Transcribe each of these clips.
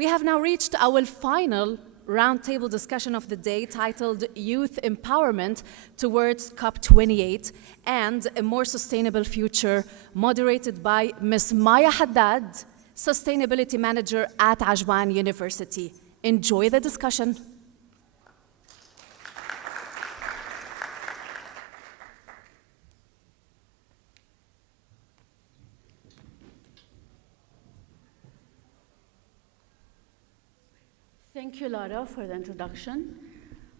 We have now reached our final roundtable discussion of the day titled Youth Empowerment Towards COP28 and a More Sustainable Future, moderated by Ms. Maya Haddad, Sustainability Manager at Ajman University. Enjoy the discussion. Thank you, Laura, for the introduction.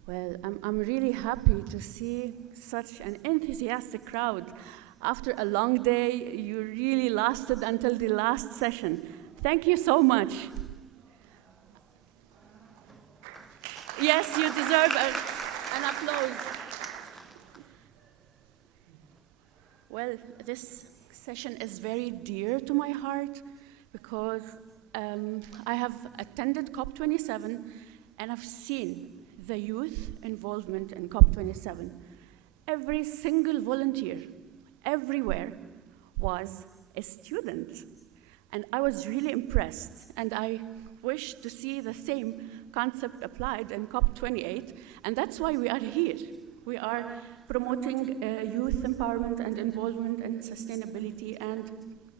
Well, I'm really happy to see such an enthusiastic crowd. After a long day, you really lasted until the last session. Thank you so much. Yes, you deserve an applause. Well, this session is very dear to my heart because I have attended COP27 and I've seen the youth involvement in COP27. Every single volunteer, everywhere, was a student. And I was really impressed, and I wish to see the same concept applied in COP28, and that's why we are here. We are promoting youth empowerment and involvement in sustainability and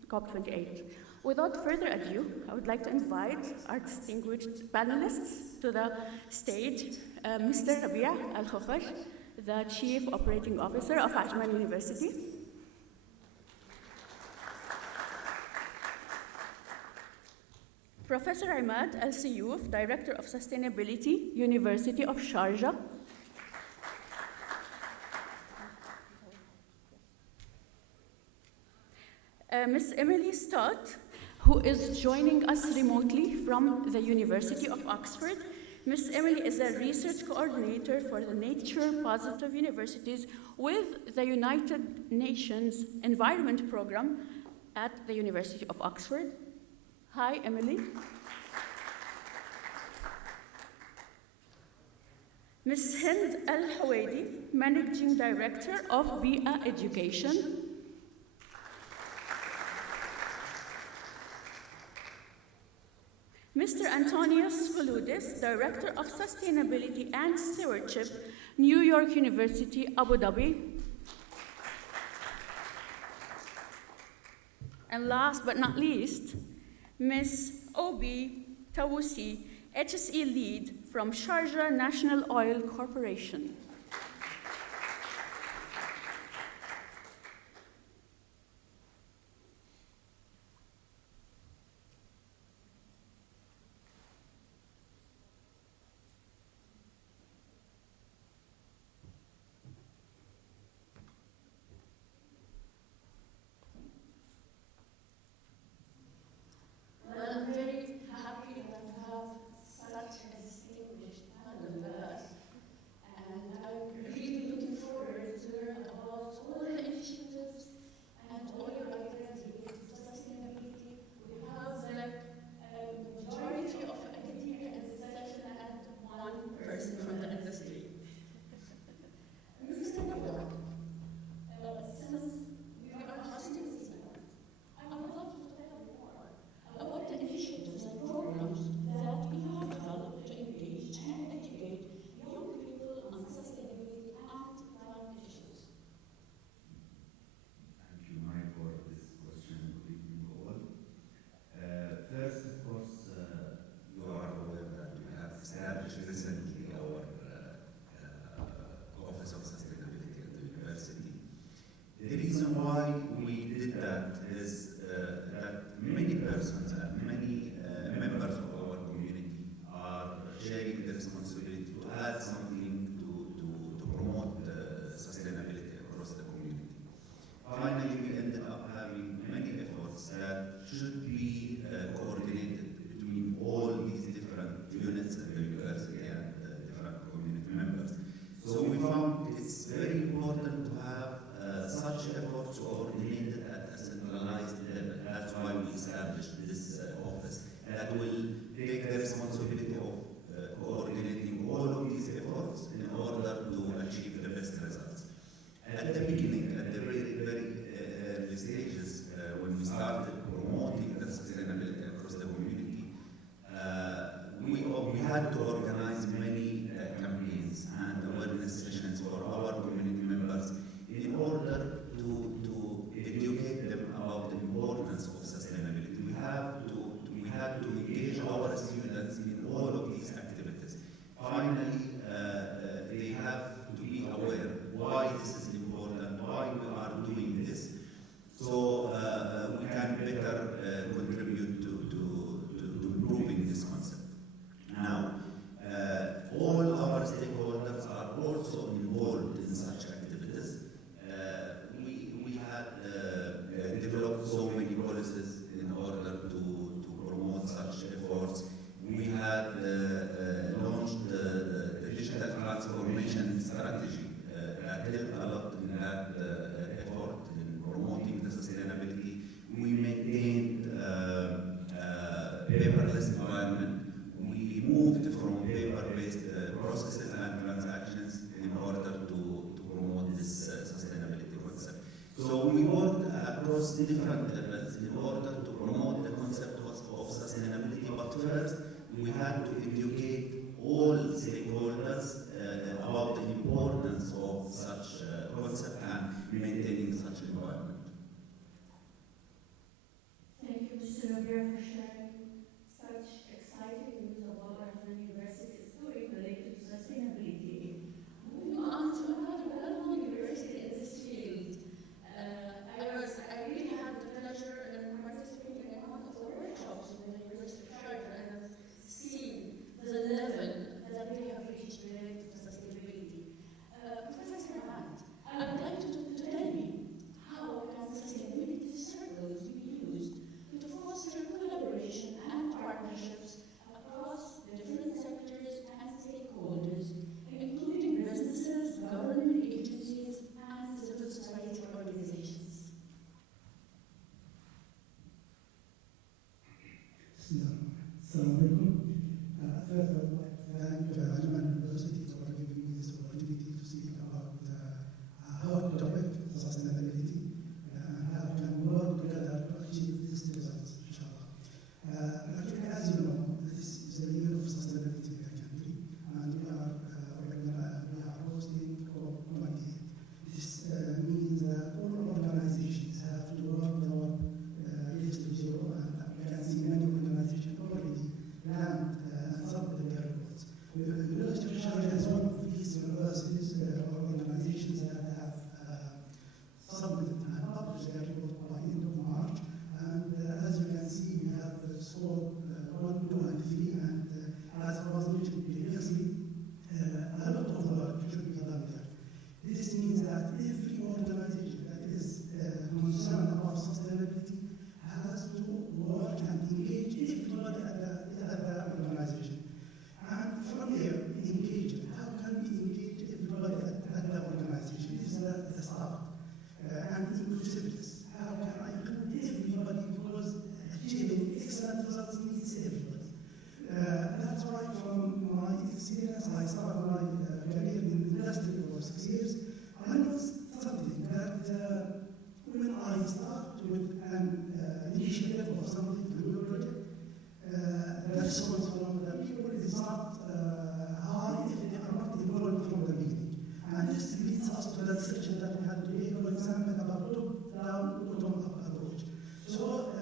COP28. Without further ado, I would like to invite our distinguished panelists to the stage. Mr. Rabia Al-Khokhash, the Chief Operating Officer of Ajman University. Professor Imad Al-Siyuf, Director of Sustainability, University of Sharjah. Ms. Emily Stott, who is joining us remotely from the University of Oxford. Ms. Emily is a research coordinator for the Nature Positive Universities with the United Nations Environment Program at the University of Oxford. Hi, Emily. Ms. Hind Al-Hawaidi, Managing Director of Bi'a Education. Mr. Antonios Voulidis, Director of Sustainability and Stewardship, New York University, Abu Dhabi. And last but not least, Ms. Obi Tawusi, HSE Lead from Sharjah National Oil Corporation. Established recently our Office of Sustainability at the university. The reason why we did that is that many persons and many members of our community are sharing the responsibility to add something to promote sustainability across the community. Finally, we ended up having many efforts that should be coordinated between all these different units in the university and different community members. So we found it's very important to have such efforts coordinated at a centralized level. That's why we established this office that will take the responsibility of coordinating all of these efforts in order to achieve the best results. At the beginning, at the very early stages, when we started promoting the sustainability across the community, had to organize many campaigns and awareness sessions for our community members in order to educate them about the importance of sustainability. We had to engage our students in all of these activities. Finally, they have to be aware why this is important, why we are doing this, so we can better contribute to improving this concept. Now, all our stakeholders are also involved in such activities. We had developed so many policies in order to promote such efforts. We had launched the digital transformation strategy that helped a lot in that effort in promoting the sustainability. We maintained paperless environment. We moved from paper-based processes and transactions in order to promote this sustainability concept. So we worked across different levels in order to promote the concept of sustainability, but first we had to educate all stakeholders about the importance of such concept and maintaining such environment. Thank you, Mr. Rabia, for sharing such exciting news about Ajman University's doing related to sustainability. Moving on to another well-known university in this field. I really had the pleasure in participating in one of the workshops with the University of Sharjah and I've seen the level that they have reached related to sustainability. Professor Ahmad, I would like to tell me how can sustainability circles be used to foster collaboration and partnerships across different sectors and stakeholders, including businesses, government agencies, and civil society organizations. Assalamu alaikum. First, I would like to thank Ajman University for giving me this opportunity to speak about a hot topic, sustainability, and how we can work together to achieve these results, inshallah. Actually, as you know, this is the year of sustainability in the country, and we are hosting COP28. This means that all organizations have to work toward race to zero, and we can see many organizations already planned and submitted their reports. The University of Sharjah is one of these universities or organizations that have submitted and published their report by end of March. And as you can see, we have scope 1, 2, and 3, and as was mentioned previously, a lot of work should be done there. This means that every organization that is concerned about sustainability has to work and engage everybody at the organization. And from here, engagement. How can we engage everybody at the organization? This is the start. And inclusiveness. How can I include everybody, because achieving excellent results needs everybody. That's why from my experience, I started my career in industry for 6 years. I noticed something that when I start with an initiative or something, a new project, the response from the people is not high if they are not involved from the beginning. And this leads us to the discussion that we had today, for example, about top-down, bottom-up approach. So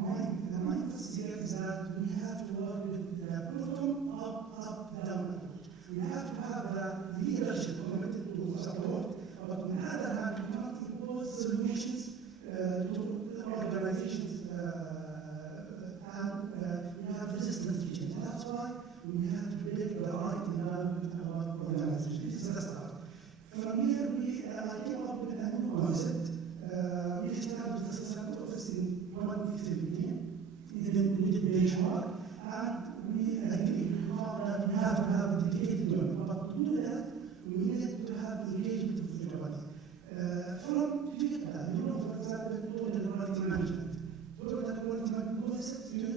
my emphasis here is that we have to work with the bottom-up, up-down approach. We have to have the leadership committed to support, but on the other hand, we cannot impose solutions to organizations and we have resistance to change. That's why we have to build the right environment about organization. This is the start. From here, I came up with a new concept. We established the Sustainability Office in 2017. We did benchmark, and we agreed that we have to have a dedicated unit. But to do that, we need to have engagement with everybody. From to get that, for example, total quality management. Total quality management concept, in the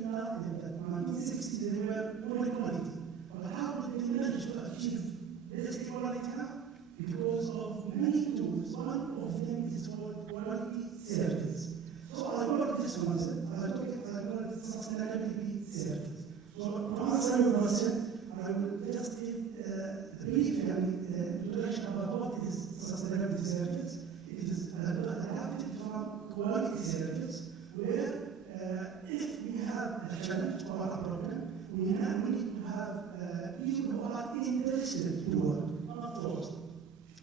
1960s, they were poor quality. But how did they manage to achieve this quality now? Because of many tools. One of them is called quality circles. So I call this concept, I call it sustainability circles. So to answer answer your question, I will just give a brief introduction about what is sustainability circuits. It is adapted from quality circuits, where if we have a challenge or a problem, we need to have people who are interested to work, not forced.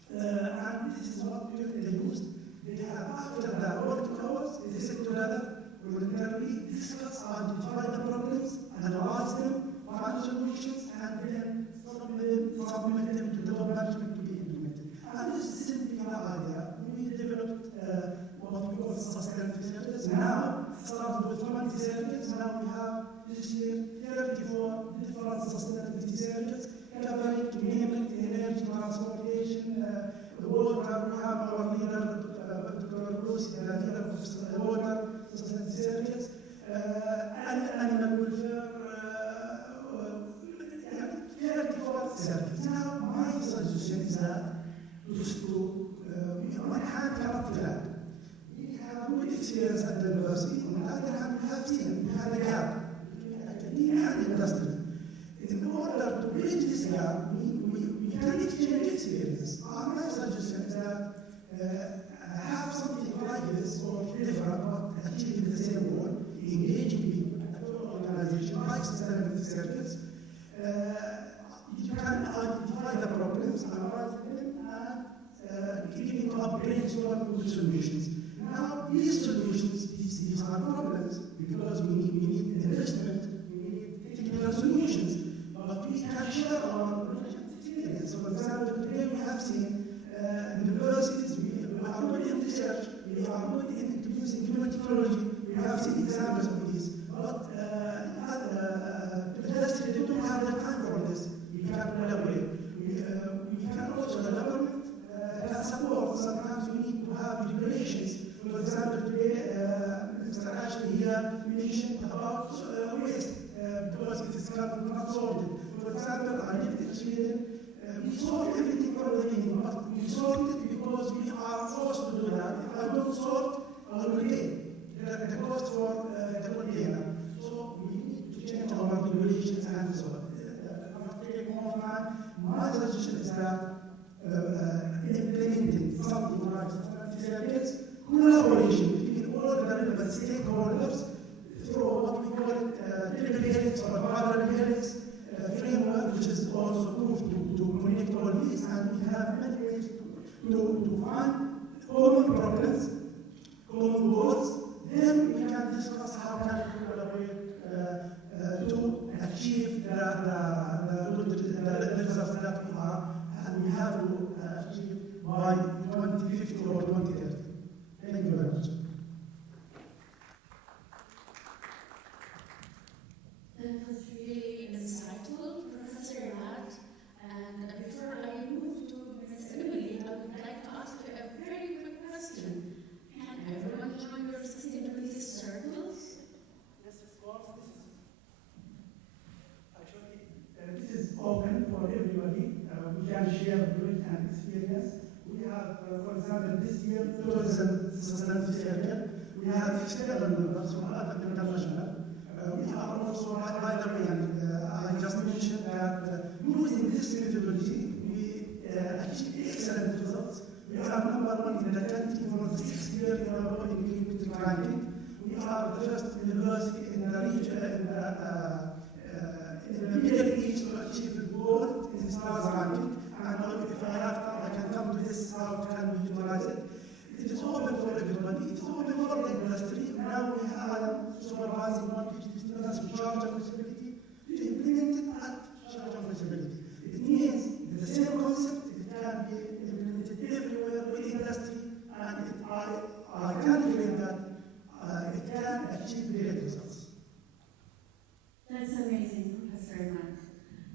And this is what they used. They have, after the working hours, they sit together, voluntarily discuss, identify the problems, analyze them, find solutions, and then submit them to the top management to be implemented. And this is simply the idea. We developed what we call sustainability circuits. Now, started with 20 circuits. Now we have this year 34 different sustainability circuits covering mainly energy, transportation, water. We have our leader, Dr. Lucy, the leader of water sustainability circuits, animal welfare, 34 circuits. Now, my suggestion is that on one hand, cannot clap. We have good experience at the university. On the other hand, we have seen we have a gap between academia and industry. In order to bridge this gap, we can exchange experience. My suggestion is that have something like this or different, but achieving the same goal, engaging people at all organizations like sustainability circuits. You can identify the problems, analyze them, and giving up brainstorming with solutions. Now, these solutions, these are problems because we need investment, we need technical solutions, but we can share our knowledge and experience. So, for example, today we have seen universities, we are good in research, we are good in introducing new technology, we have seen examples of this, but industry don't have the time for this. We can collaborate. We can also, the government can support. Sometimes we need to have regulations. For example, today, Mr. Ashley here mentioned about waste because it is not sorted. For example, I lived in Sweden. We sort everything from the beginning, but we sort it because we are forced to do that. If I don't sort, I will pay the cost for the container. So we need to change our regulations and so on. Not taking more time. My suggestion is that implementing something like sustainability circuits, collaboration between all the relevant stakeholders through what we call it triple helix or quadruple helix framework, which is also proved to connect all these, and we have many ways to find common problems, common goals. Then we can discuss how can we collaborate to achieve the results that we are and we have to achieve by 2050 or 2030. Thank you very much. That was really insightful, Professor Matt. And before I move to Ms. Emily, I would like to ask you a very quick question. Can everyone join your sustainability circles? Yes, of course. This is open for everybody. We can share knowledge and experience. We have, for example, this year, tourism sustainability circle. We have external members from other international. We are also, by the way, I just mentioned that using this methodology, we achieve excellent results. We are number one in the country for the 6th year in a row in Green Metric ranking. We are the first university in the region, in the Middle East to achieve gold in STARS ranking. And if I have time, I can come to this, how can we utilize it. It is open for everybody. It is open for the industry. Now we have supervising non-PhD students with charge and responsibility to implement it at charge and responsibility. It means the same concept, it can be implemented everywhere with industry, and I can claim that it can achieve great results. That's amazing, Professor Matt,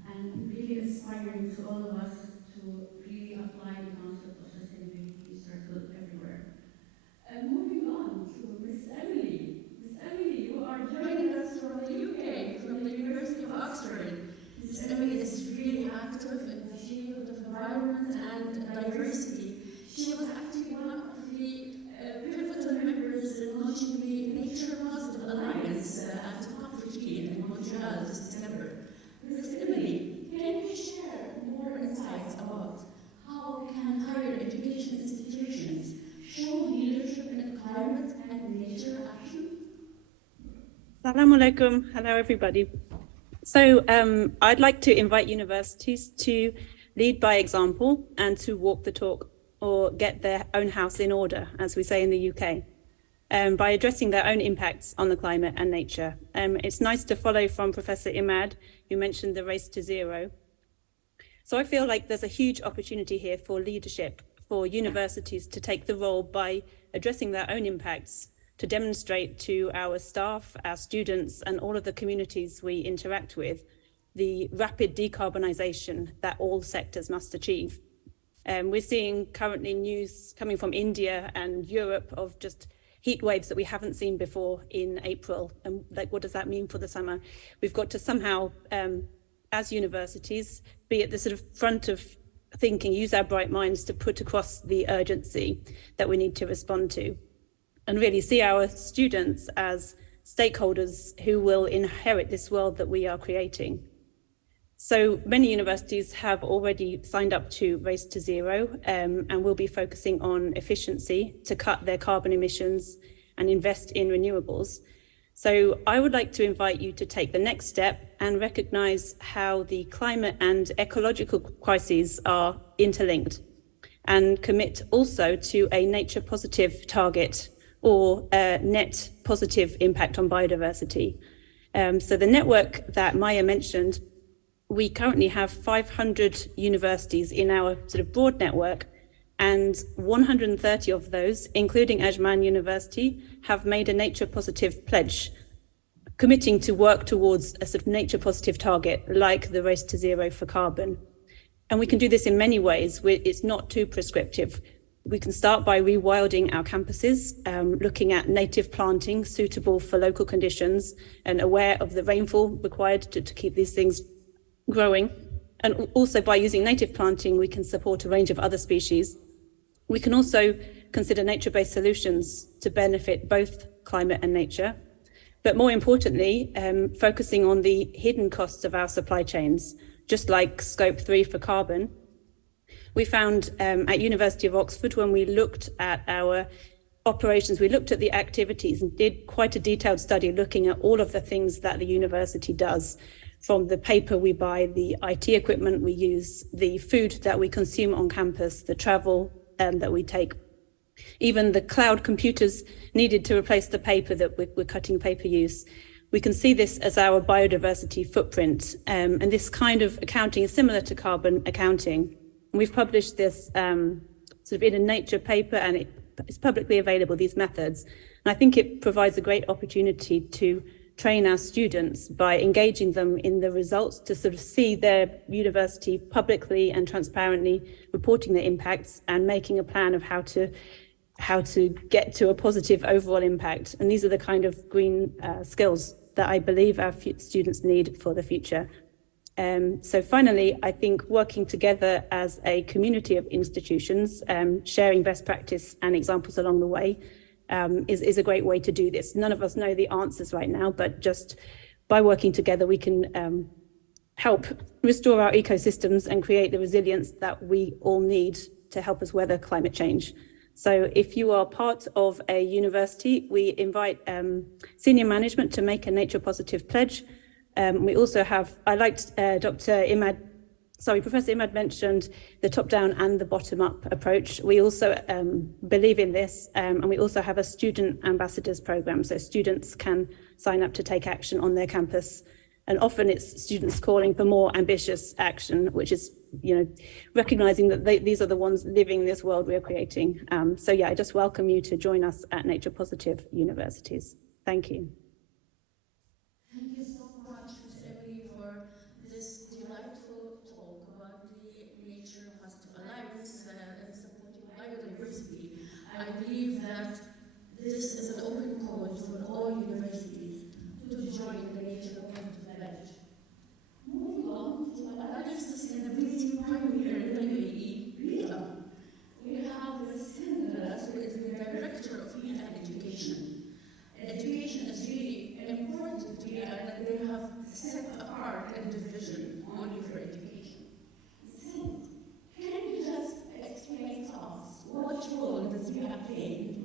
and really inspiring to all of us to really apply the concept of sustainability circle everywhere. Moving on to Miss Emily. Miss Emily, you are joining us from the UK, from the University of Oxford. Ms. Emily is really active in the field of environment and diversity. She was actually one of the pivotal members in launching the Nature Positive Alliance at COP28 in Montreal this December. Assalamu alaikum. Hello, everybody. So I'd like to invite universities to lead by example and to walk the talk, or get their own house in order, as we say in the UK, by addressing their own impacts on the climate and nature. It's nice to follow from Professor Imad, who mentioned the race to zero. So I feel like there's a huge opportunity here for leadership, for universities to take the role by addressing their own impacts, to demonstrate to our staff, our students, and all of the communities we interact with the rapid decarbonisation that all sectors must achieve. We're seeing currently news coming from India and Europe of just heat waves that we haven't seen before in April. And like, what does that mean for the summer? We've got to somehow, as universities, be at the sort of front of thinking, use our bright minds to put across the urgency that we need to respond to, and really see our students as stakeholders who will inherit this world that we are creating. So many universities have already signed up to Race to Zero, and will be focusing on efficiency to cut their carbon emissions and invest in renewables. So I would like to invite you to take the next step and recognize how the climate and ecological crises are interlinked, and commit also to a nature positive target, or a net positive impact on biodiversity. So the network that Maya mentioned, we currently have 500 universities in our sort of broad network, and 130 of those, including Ajman University, have made a nature positive pledge, committing to work towards a sort of nature positive target like the Race to Zero for carbon. And we can do this in many ways. It's not too prescriptive. We can start by rewilding our campuses, looking at native planting suitable for local conditions and aware of the rainfall required to keep these things growing. And also by using native planting, we can support a range of other species. We can also consider nature-based solutions to benefit both climate and nature. But more importantly, focusing on the hidden costs of our supply chains, just like Scope 3 for carbon. We found at University of Oxford, when we looked at our operations, we looked at the activities and did quite a detailed study looking at all of the things that the university does, from the paper we buy, the IT equipment we use, the food that we consume on campus, the travel that we take, even the cloud computers needed to replace the paper that we're cutting paper use. We can see this as our biodiversity footprint, and this kind of accounting is similar to carbon accounting. We've published this sort of in a Nature paper, and it's publicly available, these methods. And I think it provides a great opportunity to train our students by engaging them in the results, to sort of see their university publicly and transparently reporting their impacts and making a plan of how to get to a positive overall impact. And these are the kind of green skills that I believe our students need for the future. So finally, I think working together as a community of institutions, sharing best practice and examples along the way, is a great way to do this. None of us know the answers right now, but just by working together, we can help restore our ecosystems and create the resilience that we all need to help us weather climate change. So if you are part of a university, we invite senior management to make a nature positive pledge. We also have, I liked Professor Imad mentioned the top-down and the bottom-up approach. We also believe in this, and we also have a student ambassadors program, so students can sign up to take action on their campus. And often it's students calling for more ambitious action, which is, recognizing that these are the ones living this world we're creating. So yeah, I just welcome you to join us at Nature Positive Universities. Thank you. Thank you so much, Ms. Emily, for this delightful talk about the Nature Positive Alliance and supporting biodiversity. I believe that this is an open call for all universities to join the Nature Positive Pledge. Moving on to another sustainability pioneer in the UAE, Rita. We have Ms. Hindras, who is the Director of Rita Education. Education is really important to me, and they have set apart a division only for education. So, can you just explain to us what role does Rita play in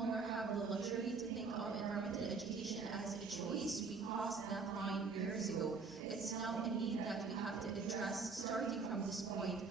longer have the luxury to think of environmental education as a choice. We crossed that line years ago. It's now a need that we have to address starting from this point.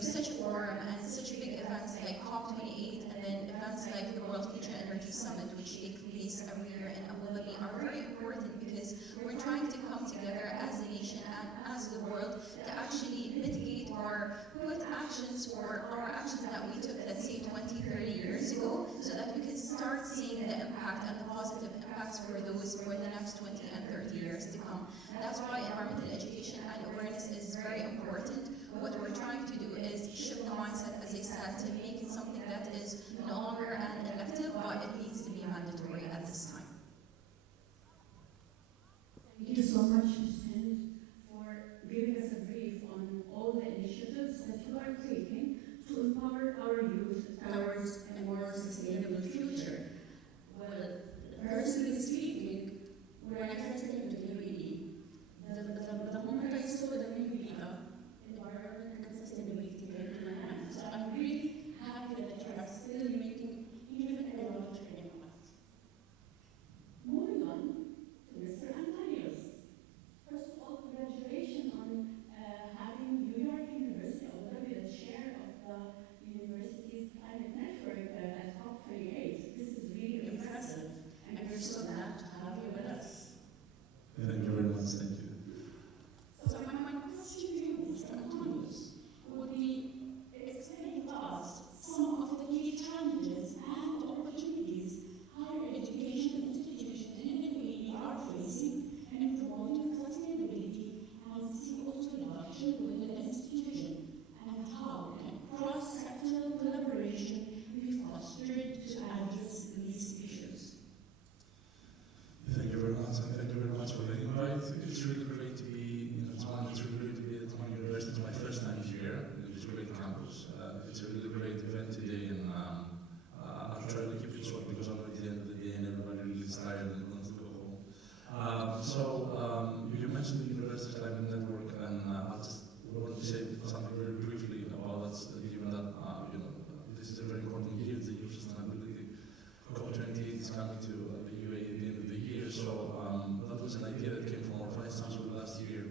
Such a forum and such big events like COP28 and then events like the World Future Energy Summit, which take place every year in Abu Dhabi, are very important because we're trying to come together as a nation and as the world to actually mitigate or put actions for our actions that we took, let's say 20, 30 years ago, so that we can start seeing the impact and the positive impacts for the next 20 and 30 years to come. That's why environmental education and awareness is very important. What we're trying to do is shift the mindset, as I said, to make it something that is no longer an elective, but it needs to be mandatory at this time. Thank you so much, Ms. Hind, for giving us a brief on all the initiatives that you are taking to empower our youth Towards a more sustainable future. Well, personally speaking, when I first came to the UAE, the moment I saw the new environment and sustainability came to my mind. So I'm really happy that you are still making even a larger impact. Moving on to Mr. Antonios. First of all, congratulations on having New York University, Abu Dhabi, the chair of the university's climate network at COP28. This is really Impressive. And we're so glad to have you with us. Thank you very much. Thank you. So my question to you, Mr. Antonios, would be explain to us some of the key challenges and opportunities higher education institutions in the UAE are facing in promoting sustainability and CO2 reduction within the institution, and how can cross-sectoral collaboration be fostered to address these issues? Thank you very much, and thank you very much for the invite. It's really great to be in Ajman. It's really great to be at Ajman University. It's my first time here. It's a great campus. It's a really great event today, and I'll try to keep it short because I'm at the end of the day and everybody really is tired and wants to go home. You mentioned the University Climate Network, and I just wanted to say something very briefly about that, given that this is a very important year, the year of sustainability. COP28 is coming to the UAE at the end of the year, so that was an idea that came from our Vice Chancellor last year,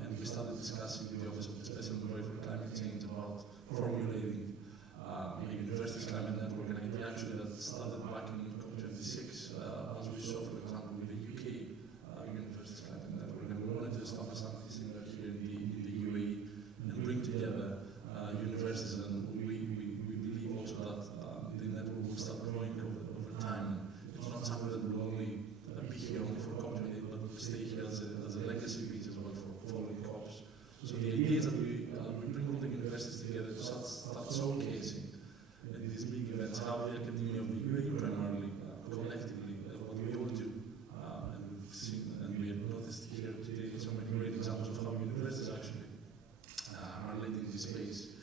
and we started discussing with the Office of the Special Envoy for Climate Change about formulating a Universities Climate Network, an idea actually that started back in COP26, as we saw, for example, with the UK Universities Climate Network, and we wanted to establish something similar here in the UAE and bring together universities, and we believe also that the network will start growing over time. It's not something that will only be here only for COP28, but will stay here as a legacy piece as well for following COPs. So the idea is that we bring all the universities together to start showcasing at these big events how the academia of the UAE primarily, collectively, what we all do. And we've seen and we have noticed here today so many great examples of how universities actually are leading this space.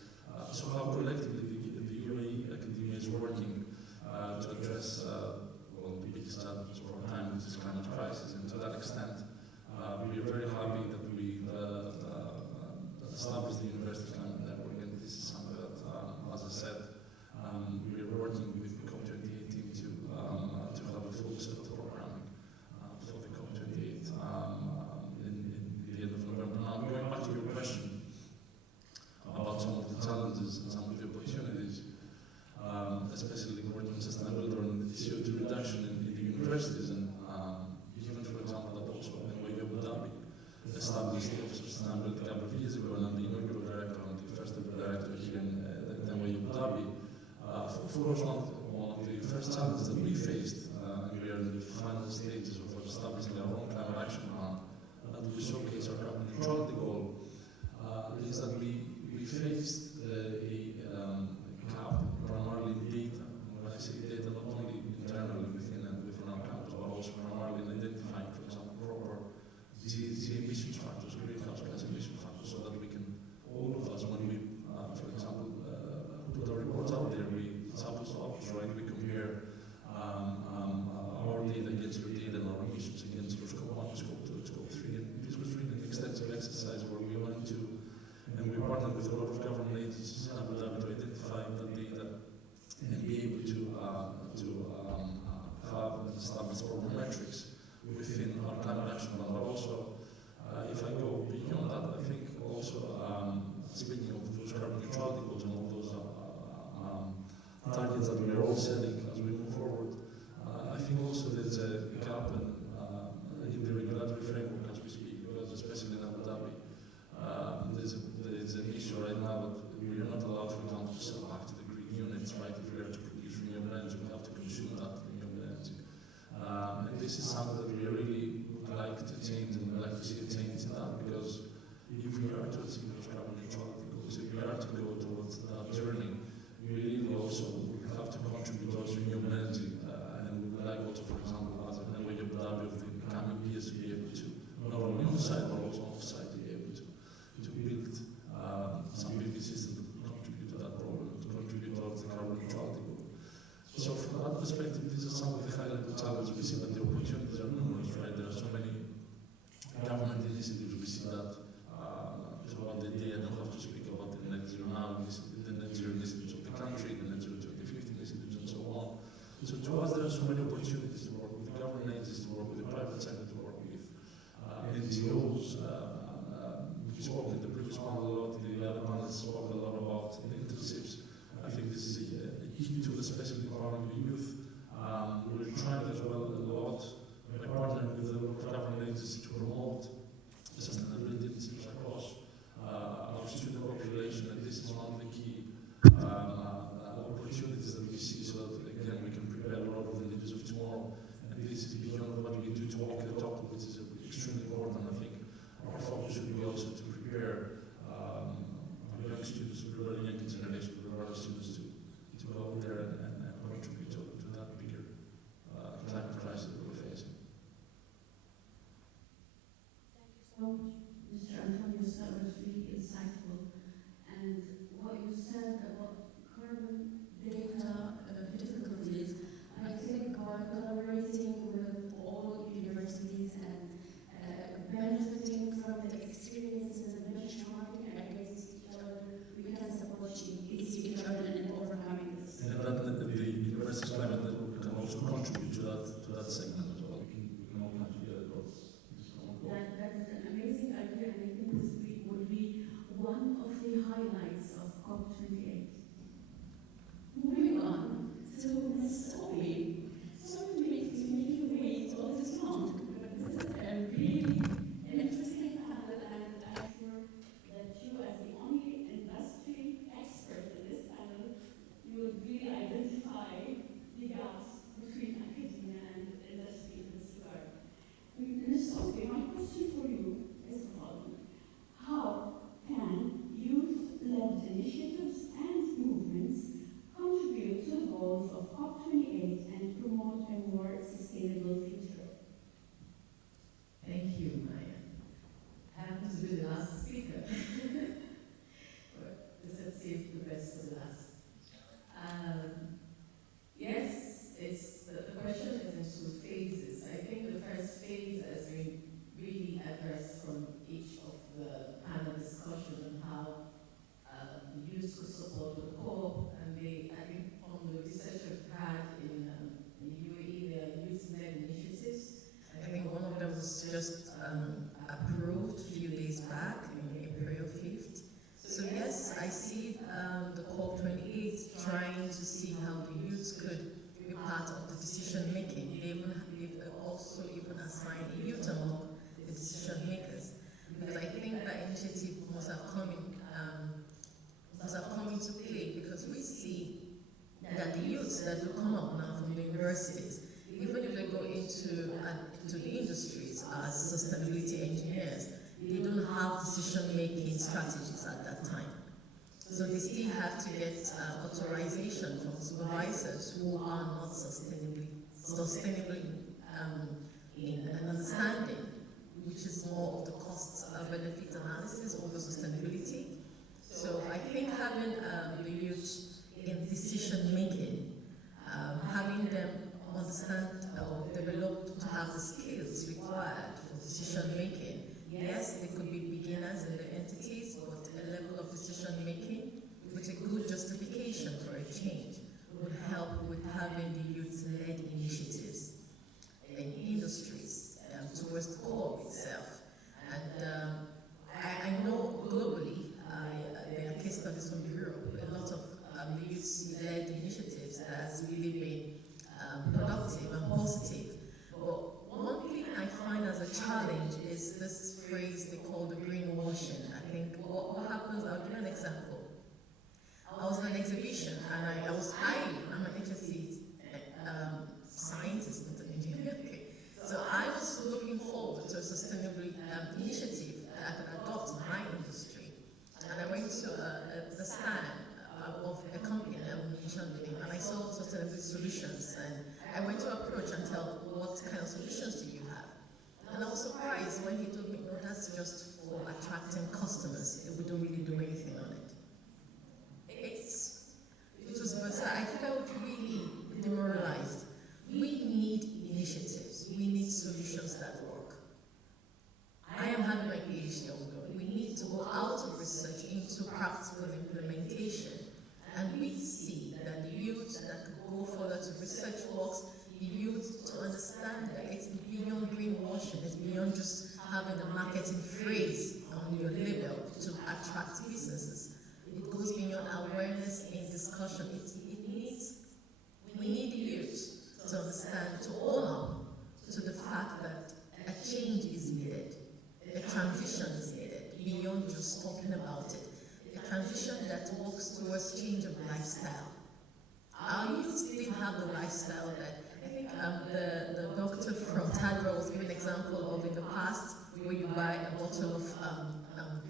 So how collectively the UAE academia is working to address the biggest challenge of our time, which is climate crisis. And to that extent, we are very happy that we established the University Climate Network, and this is something that, as I said, we are working with the COP28 team to have a full set of programming for the COP28 in the end of November. Now, going back to your question about some of the challenges and some of the opportunities, especially working on sustainability or on the CO2 reduction in the universities, and given, for example, that also NYU Abu Dhabi established the Office of Sustainability a couple of years ago, and I'm the inaugural director and the first ever director here in NYU Abu Dhabi. For us, one of the first challenges that we faced, and we are in the final stages of establishing our own climate action plan, that we showcase our carbon neutrality goal, is that we faced a gap primarily in data. And when I say data, not only internally within our campus, but also primarily in identifying, for example, proper the emissions factors, greenhouse gas emission factors, so that we can, all of us, when we, for example, put our reports out there, it's apples to apples, right? We compare our data against your data and our emissions against your scope 1, scope 2, scope 3. And this was really an extensive exercise where we went to, and we partnered with a lot of government agencies in Abu Dhabi to identify that data and be able to have and establish proper metrics within our climate action plan. But also, if I go beyond that, I think also speaking of those carbon neutrality goals and all those targets that we are all setting as we move forward, I think also there's a gap in the regulatory framework as we speak, because especially in Abu Dhabi, there's an issue right now that we are not allowed, for example, to sell back to the green units, right? If we are to produce renewable energy, we have to consume that renewable energy. And this is something that we really would like to change, and we'd like to see a change in that, because if we are to achieve those carbon neutrality goals, if we are to go towards that journey, we really also have to contribute towards renewable energy. And we would like also, for example, as an Abu Dhabi of the coming years, to be able to, not only on-site, but also off-site, to be able to build some big systems that contribute to that problem, to contribute towards the carbon neutrality goal. So from that perspective, these are some of the high-level challenges we see, but the opportunities are numerous, right? There are so many government initiatives we see that throughout the day. I don't have to speak about the net zero now, the net zero initiatives of the country, the net zero 2050 initiatives, and so on. So to us, there are so many opportunities to work with the government agencies, to work with the private sector, to work with NGOs. We spoke in the previous panel a lot, the other panelists spoke a lot about the internships. I think this is a key tool, especially empowering the youth. We're trying as well a lot by partnering with the local government agencies to promote sustainability initiatives across our student population, and this is one of the key opportunities that we see, so that again we can prepare a lot of the leaders of tomorrow. And this is beyond what we do to walk the talk, which is extremely important. I think our focus should be also to prepare young students, to prepare the young generation, to prepare our students to go there and contribute to that bigger climate crisis that we're facing. So, Mr. Antonius, that was really insightful. And what you said about carbon data difficulties, I think by collaborating with all universities and benefiting from the experiences and benchmarking against each other, we can support each other in overcoming this. And that the university climate network can also contribute to that segment as well. We can all come together towards this common goal. That is an amazing idea, and I think this week would be one of the highlights of COP28. Moving on to Ms. Sophie. Sorry to make you wait all this long, but this is a really interesting panel, and I'm sure that you, as the only industry expert in this panel, you will really identify the gaps between academia and industry in this regard. Ms. Sophie, my question for you is the following. How can youth-led initiatives and movements contribute to the goals of COP28 and promote a more sustainable future? Thank you, Maya. Happens to be the last speaker. But let's save the best for the last. Yes, the question is in two phases. I think the first phase has been really addressed from each of the panel discussion on how youth could support the COP, and I think from the research we've had in UAE, there are youth-led initiatives. I think one of them was just approved a few days back in April 5th. So yes, I see the COP28 trying to see how the youth could be part of the decision making. They've also even assigned a youth among the decision makers, because I think that initiative must have come into play, because we see that the youths that will come up now from the universities, even if they go into the industries as sustainability engineers, they don't have decision-making strategies at that time. So they still have to get authorization from supervisors who are not sustainably in an understanding, which is more of the cost-benefit analysis over sustainability. So I think having the youth in decision-making, having them understand or develop to have the skills required for decision-making. Yes, they could be beginners in the entities, but a level of decision-making with a good justification for a change would help with having the youth-led initiatives in industries towards the co-op itself. And I know globally, there are case studies from Europe, a lot of the youth-led initiatives that has really been productive and positive. But one thing I find as a challenge is this phrase they call the greenwashing. I think what happens, I'll give you an example. I was in an exhibition and I'm an HSC scientist, not an engineer. Okay. So I was looking forward to a sustainable initiative that I could adopt in my industry. And I went to the stand of a company, I will mention the name, and I saw sustainable solutions. And I went to approach and tell, what kind of solutions do you have? And I was surprised when he told me, no, that's just for attracting customers. We don't really do anything on it. It was bizarre. I felt really demoralized. We need initiatives. We need solutions that work. I am having my PhD ongoing. We need to go out of research into practical implementation. And we see that the youth that could go further to research works, the youth to understand that it's beyond greenwashing, it's beyond just having a marketing phrase on your label to attract businesses. It goes beyond awareness in discussion. We need the youth to understand, to own up to the fact that a change is needed, a transition is needed, beyond just talking about it. A transition that works towards change of lifestyle. Our youth still have the lifestyle that I think the doctor from Tadra was giving an example of in the past, where you buy a bottle of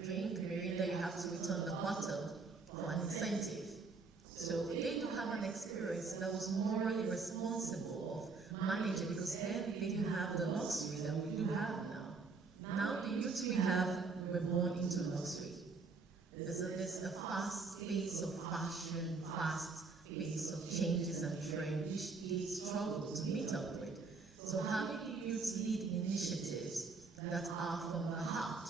drink, Mirinda, you have to return the bottle for an incentive. So they do have an experience that was morally responsible of managing, because then they didn't have the luxury that we do have now. Now the youth we have were born into luxury. There's a fast pace of fashion, fast pace of changes and trend, which they struggle to meet up with. So having the youth lead initiatives that are from the heart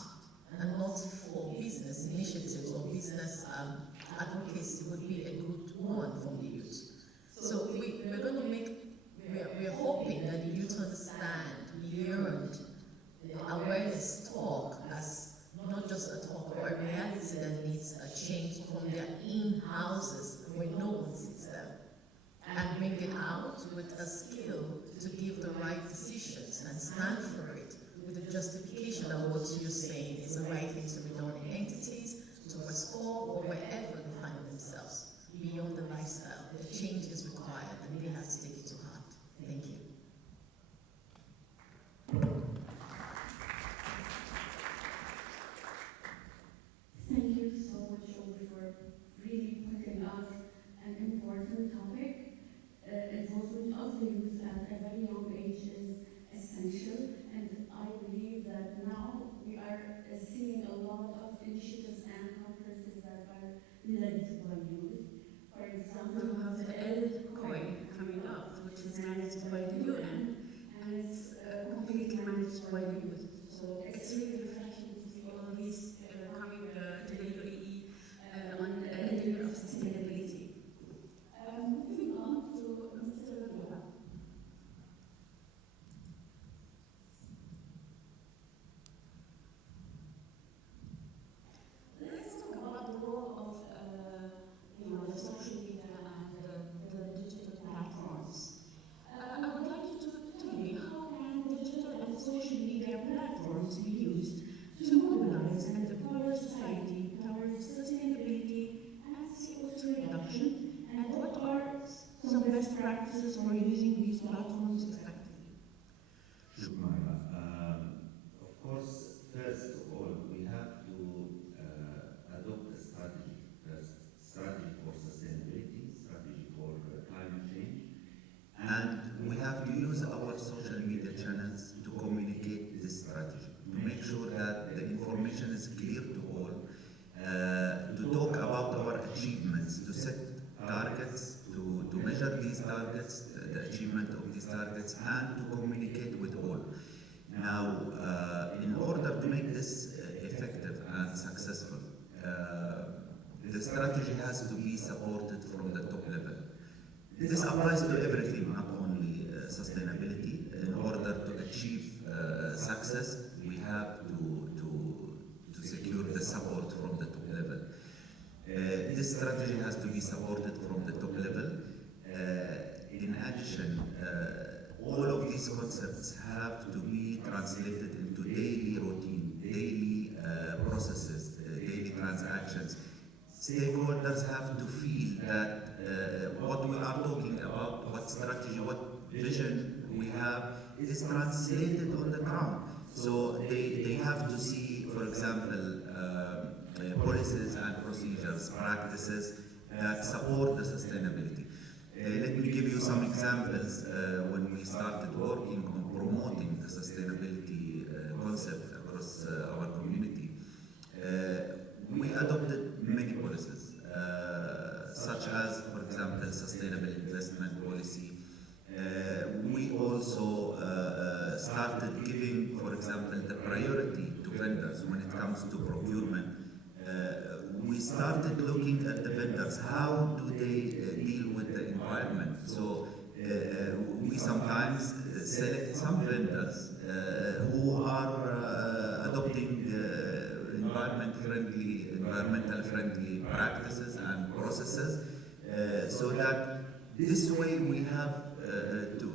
and not for business initiatives or business advocacy would be a good one from the youth. So we're going to we're hoping that the youth understand beyond the awareness talk as not just a talk or a reality that needs a change from their in-houses where no one sees them, and bring it out with a skill to give the right decisions and stand for it with the justification that what you're saying is the right thing to be done in entities, towards school, or wherever they find themselves. Beyond the lifestyle, the change is required and they have to take it to heart. Thank you. Thank you so much, Obi, for really putting out an important topic. Involvement of the youth at a very young age is essential, and I believe that now we are seeing a lot of initiatives and conferences that are led by youth. For example, We have the L-Coin coming up, which is managed by the UN, and it's completely managed by the youth. So it's really refreshing to see all of these coming to the UAE on the year of sustainability. Moving on to Mr. Rabia. Let's talk about the role of the social media and the digital platforms. I would like you to tell me, how can digital and social media platforms be used to mobilize and empower society towards sustainability and CO2 reduction, and what are some best practices for using these platforms effectively? Shukran. Of course, first of all, we have to adopt a strategy. First, strategy for sustainability, strategy for climate change, and we have to use our social media channels to communicate this strategy, to make sure that the information is clear to all, to talk about our achievements, to set targets, to measure these targets, the achievement of these targets, and to communicate with all. Now, in order to make this effective and successful, the strategy has to be supported from the top level. This applies to everything, not only sustainability. In order to achieve success, we have to secure the support from the top level. This strategy has to be supported from the top level. In addition, all of these concepts have to be translated into daily routine, daily processes, daily transactions. Stakeholders have to feel that what we are talking about, what strategy, what vision we have is translated on the ground. So they have to see, for example, policies and procedures, practices that support the sustainability. Let me give you some examples when we started working on promoting the sustainability concept across our community. We adopted many policies, such as, for example, sustainable investment policy. We also started giving, for example, the priority to vendors when it comes to procurement. We started looking at the vendors, how do they deal with the environment? So we sometimes select some vendors who are adopting environmental friendly practices and processes, so that this way we have to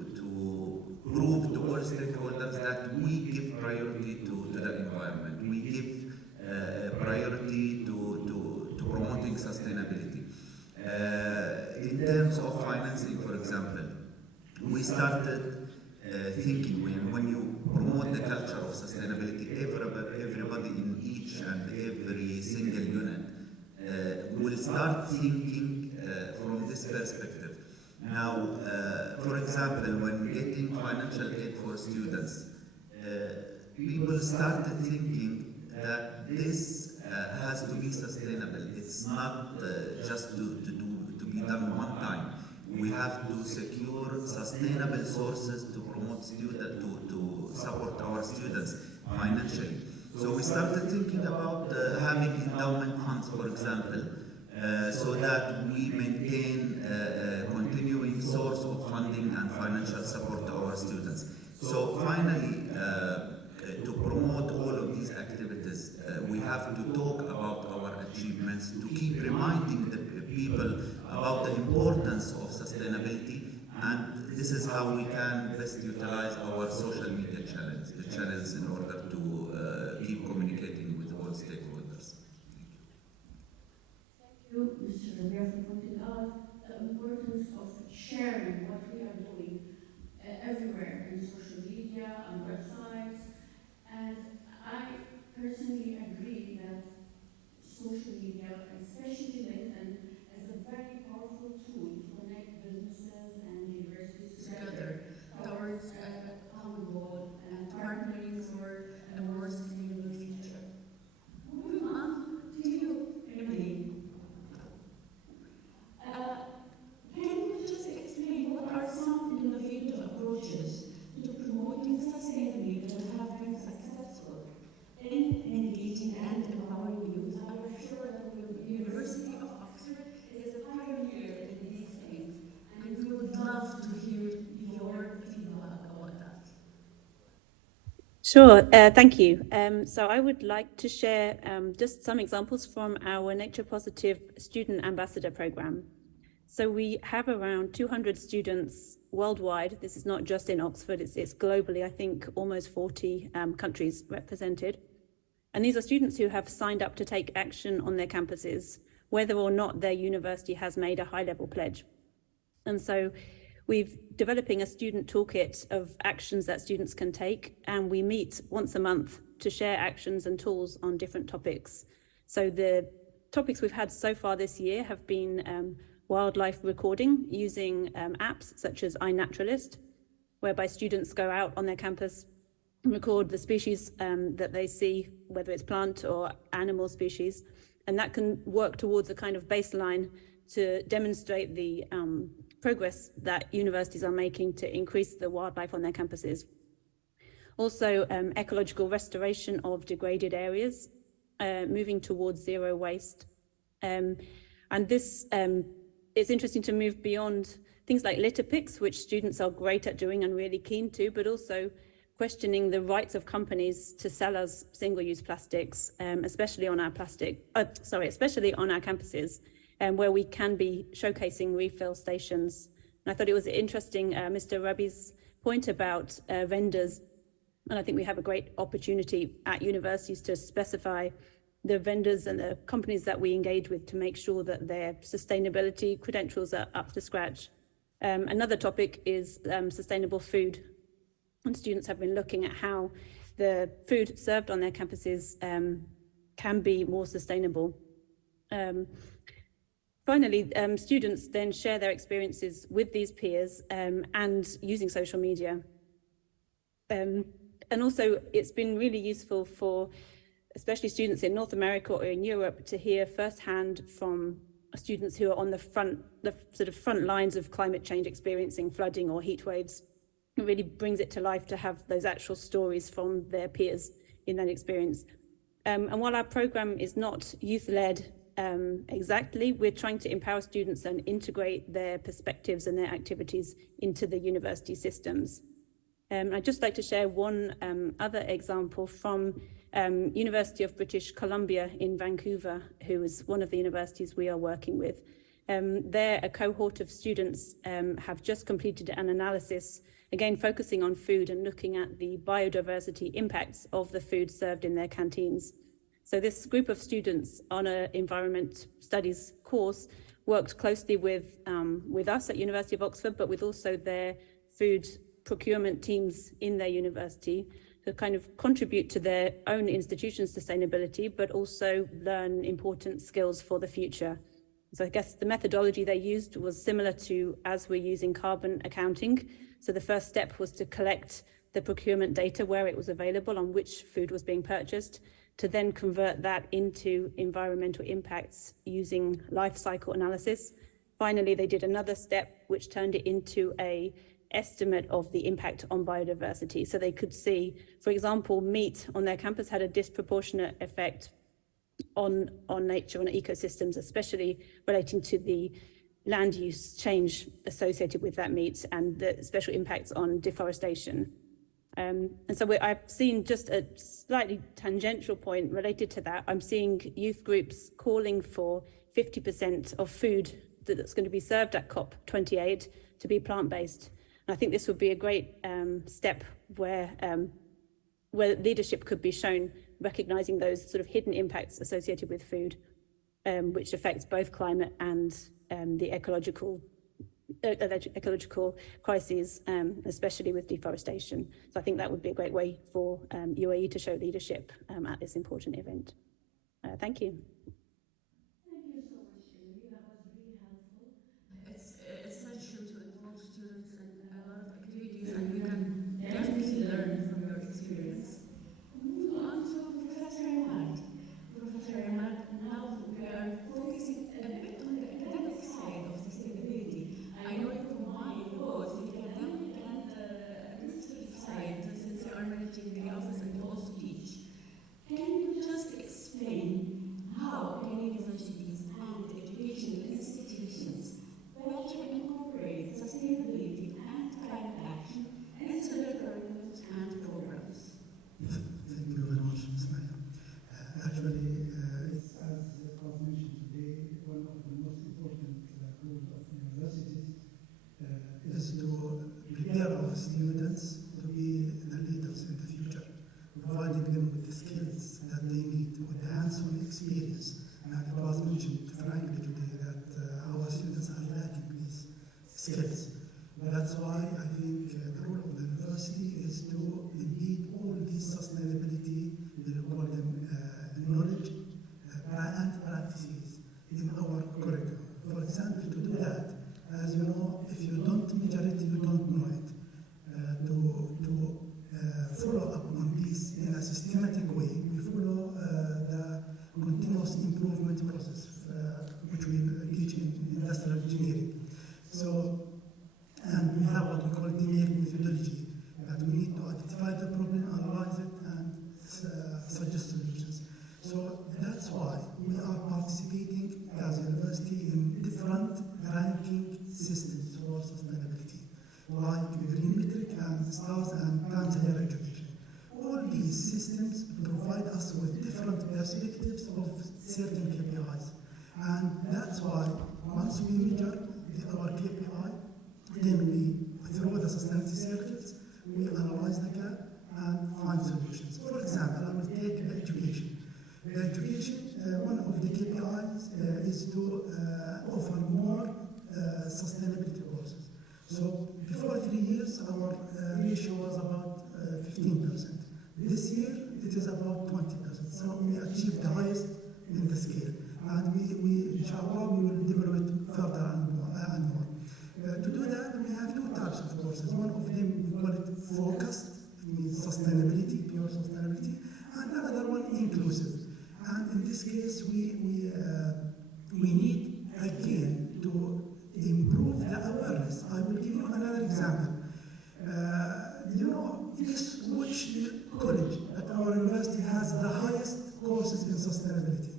prove to all stakeholders that we give priority to the environment. We give priority to promoting sustainability. In terms of financing, for example, we started thinking when you promote the culture of sustainability, everybody in each and every single unit will start thinking from this perspective. Now, for example, when getting financial aid for students, people started thinking that this has to be sustainable. It's not just to be done one time. We have to secure sustainable sources to promote to support our students financially. So we started thinking about having endowment funds, for example, so that we maintain a continuing source of funding and financial support to our students. So finally, to promote all of these activities, we have to talk about our achievements, to keep reminding the people about the importance of sustainability, and this is how we can best utilize our social media channels in order to keep communicating with all stakeholders. Thank you, Mr. Rabia, for pointing out the importance of sharing what we are doing everywhere in social media, on websites, and I personally agree that social media, especially LinkedIn, is a very powerful tool to connect businesses and universities together towards a common goal and partnering for a more sustainable future. Moving on to you, Emily. Can you just explain what are some innovative approaches to promoting sustainability that have been successful in engaging and empowering youth? I am sure that the University of Oxford is a pioneer in these things, and we would love to hear your feedback about that. Sure, thank you. So I would like to share just some examples from our Nature Positive Student Ambassador Program. So we have around 200 students worldwide. This is not just in Oxford, it's globally, I think almost 40 countries represented. And these are students who have signed up to take action on their campuses, whether or not their university has made a high-level pledge. And so we're developing a student toolkit of actions that students can take, and we meet once a month to share actions and tools on different topics. So the topics we've had so far this year have been wildlife recording using apps such as iNaturalist, whereby students go out on their campus and record the species that they see, whether it's plant or animal species, and that can work towards a kind of baseline to demonstrate the progress that universities are making to increase the wildlife on their campuses. Also, ecological restoration of degraded areas, moving towards zero waste. And this it's interesting to move beyond things like litter picks, which students are great at doing and really keen to, but also questioning the rights of companies to sell us single-use plastics, especially on our especially on our campuses, where we can be showcasing refill stations. And I thought it was interesting, Mr. Rabi's point about vendors, and I think we have a great opportunity at universities to specify the vendors and the companies that we engage with to make sure that their sustainability credentials are up to scratch. Another topic is sustainable food. And students have been looking at how the food served on their campuses can be more sustainable. Finally, students then share their experiences with these peers and using social media. And also, it's been really useful for especially students in North America or in Europe to hear firsthand from students who are on the sort of front lines of climate change, experiencing flooding or heat waves. It really brings it to life to have those actual stories from their peers in that experience. And while our program is not youth-led exactly, we're trying to empower students and integrate their perspectives and their activities into the university systems. I'd just like to share one other example from University of British Columbia in Vancouver, who is one of the universities we are working with. There, a cohort of students have just completed an analysis, again focusing on food and looking at the biodiversity impacts of the food served in their canteens. So this group of students on an environment studies course worked closely with us at University of Oxford, but with also their food procurement teams in their university to kind of contribute to their own institution's sustainability, but also learn important skills for the future. So I guess the methodology they used was similar to as we're using carbon accounting. So the first step was to collect the procurement data where it was available on which food was being purchased, to then convert that into environmental impacts using life cycle analysis. Finally, they did another step which turned it into an estimate of the impact on biodiversity. So they could see, for example, meat on their campus had a disproportionate effect on nature, on ecosystems, especially relating to the land use change associated with that meat and the special impacts on deforestation. And so I've seen just a slightly tangential point related to that. I'm seeing youth groups calling for 50% of food that's going to be served at COP28 to be plant-based. And I think this would be a great step where leadership could be shown, recognizing those sort of hidden impacts associated with food, which affects both climate and the ecological crises, especially with deforestation. So I think that would be a great way for UAE to show leadership at this important event. Thank you. Thank you so much, Emily. That was really helpful. It's essential to involve students in a lot of activities, and we can definitely learn from your experience. Moving on to Professor Ahmad. Professor Ahmad, now we are focusing a bit on the academic side of sustainability. I know you combine both the academic and the administrative side, since you are managing the office and you also teach. Can you just explain how can universities and educational institutions better incorporate sustainability and climate action into their curriculums and programs? Thank you very much, Ms. Maya. Actually, it's, as was mentioned today, one of the most important goals of universities is to prepare our students to be the leaders in the future, providing them with the skills that they need, with the hands-on experience. And it was mentioned frankly today that our students are lacking these skills. That's why I think the role of the university is to lead all these sustainability, we call them knowledge and practices in our curriculum. For example, to do that, as you know, if you don't measure it, you don't know it. To follow up on this in a systematic way, we follow the continuous improvement process, which we teach in industrial engineering. So, and we have what we call DMAIC methodology, that we need to identify the problem, analyze it, and suggest solutions. for sustainability, like green metric and stars and times higher education. All these systems provide us with different perspectives of certain KPIs. And that's why once we measure our KPI, then we, through the sustainability circles, we analyze the gap and find solutions. For example, I will take education. The education, one of the KPIs is to offer more sustainability courses. So before 3 years, our ratio was about 15%. This year, it is about 20%. So we achieved the highest in the scale. And we inshallah, we will develop it further and more. To do that, we have two types of courses. One of them, we call it focused, it means sustainability, pure sustainability, and another one, inclusive. And in this case, we need, again, to improve the awareness. I will give you another example. Which college at our university has the highest courses in sustainability?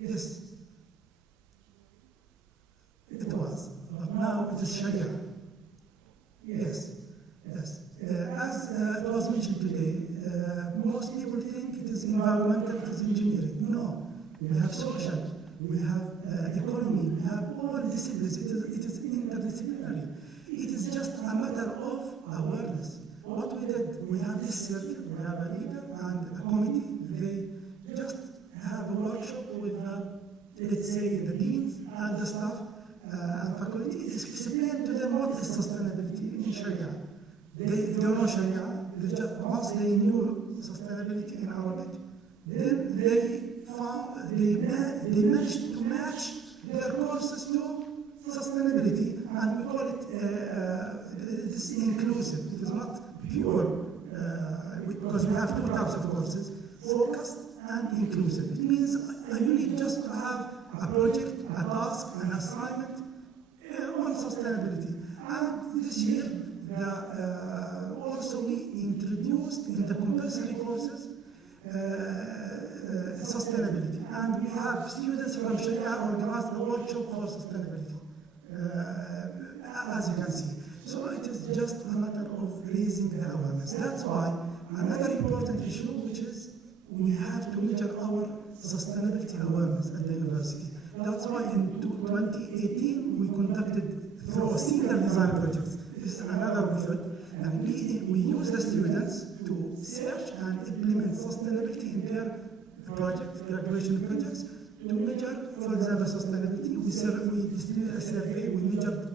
Yes. It was, but now it is Sharia. Yes. As it was mentioned today, most people think it is environmental, it is engineering. No, we have social, we have economy, we have all disciplines. It is interdisciplinary. It is just a matter of awareness. What we did, we have this circle, we have a leader and a committee. They just have a workshop with, let's say, the deans and the staff and faculty. Explain to them what is sustainability in Sharia. They don't know Sharia. Once they knew sustainability in Arabic, then they managed to match their courses to sustainability, and we call it this inclusive. It is not pure, because we have two types of courses, focused and inclusive. It means you need just to have a project, a task, an assignment on sustainability. And this year, also we introduced in the compulsory courses sustainability. And we have students from Sharia organized a workshop for sustainability, as you can see. So it is just a matter of raising the awareness. That's why another important issue, which is we have to measure our sustainability awareness at the university. That's why in 2018 we conducted through single design projects. This is another method, and we use the students to search and implement sustainability in their projects, graduation projects, to measure, for example, sustainability. We distributed a survey, we measured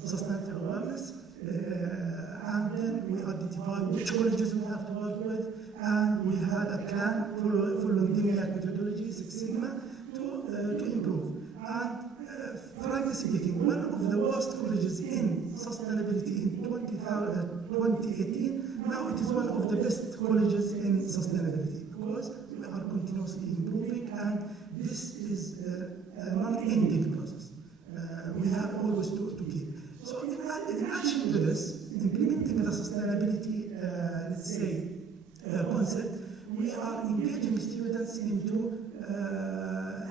sustainability awareness, and then we identified which colleges we have to work with, and we had a plan following DMIAC methodology, Six Sigma, to improve. And frankly speaking, one of the worst colleges in sustainability in 2018, now it is one of the best colleges in sustainability, because we are continuously improving, and this is a non-ending process. We have always to keep. So in addition to this, implementing the sustainability, let's say, concept, we are engaging students into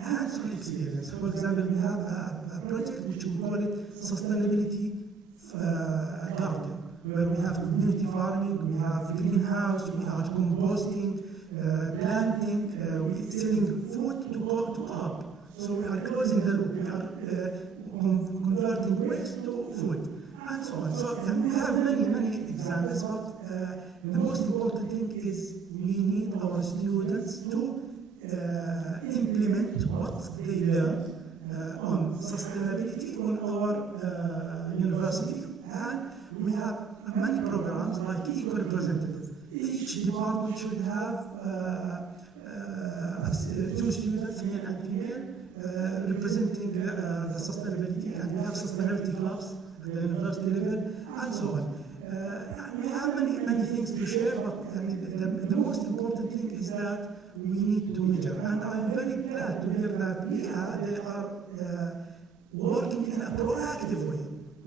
hands-on experience. For example, we have a project which we call it Sustainability Garden, where we have community farming, we have greenhouse, we are composting, planting, we selling food to co-op. So we are closing the loop. We are converting waste to food, and so on. So and we have many examples, but the most important thing is we need our students to implement what they learn on sustainability on our university. And we have many programs like eco-representative. Each department should have two students, male and female, representing the sustainability, and we have sustainability clubs at the university level, and so on. We have many things to share, but I mean, the most important thing is that we need to measure. And I'm very glad to hear that they are working in a proactive way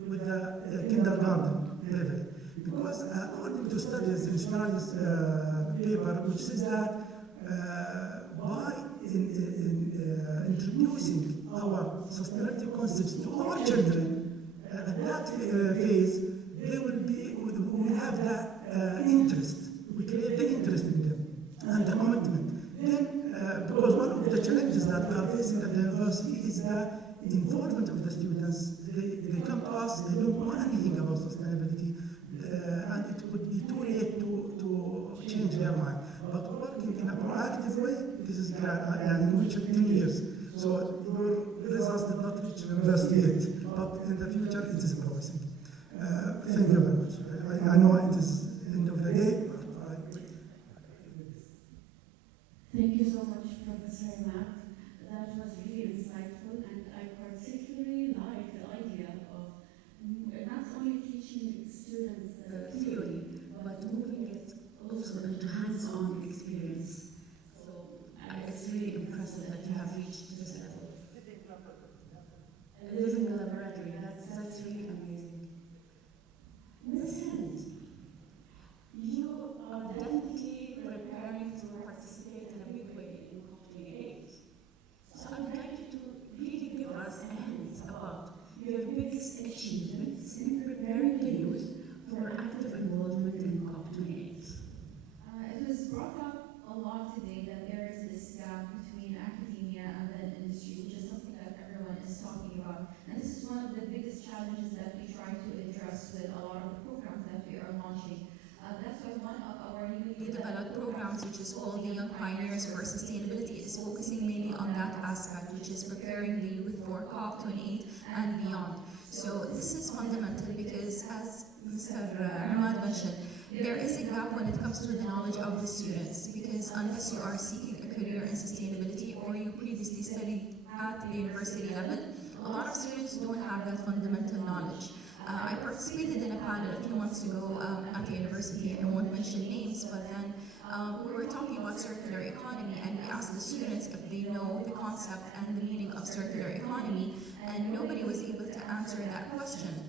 with the kindergarten level. Because according to studies in Australia's paper, which says that by introducing our sustainability concepts to our children that phase, they will be, we have that interest. We create the interest in them and the commitment. Then, because one of the challenges that we are facing at the university is the involvement of the students. They come to us, they don't know anything about sustainability, and it would be too late to change their mind. But working in a proactive way, this is in which 10 years. So your results did not reach university yet, but in the future it is promising. Thank you very much. I know it is end of the day, but Thank you so much, Professor Matt. That was really insightful, and I particularly like the idea of not only teaching students theory, but moving it also into hands-on experience. So it's really impressive that you have reached this level. A living laboratory, that's really amazing. Ms. Hind, you are definitely preparing to participate in a big way in COP28. So I would like you to really give us a hint about your biggest achievements in preparing the youth for active involvement in COP28. It was brought up a lot today that there is this gap between academia and then industry, which is something that everyone is talking about. And this is one of the biggest challenges that we try to address with a lot of the programs that we are launching. That's why one of our newly developed programs, which is called the Young Pioneers for Sustainability, is focusing mainly on that aspect, which is preparing the youth for COP28 and beyond. So this is fundamental because, as Mr. Ahmad mentioned, there is a gap when it comes to the knowledge of the students, because unless you are seeking a career in sustainability or you previously studied at the university level, a lot of students don't have that fundamental knowledge. I participated in a panel a few months ago at the university. I won't mention names, but then we were talking about circular economy, and we asked the students if they know the concept and the meaning of circular economy, and nobody was able to answer that question,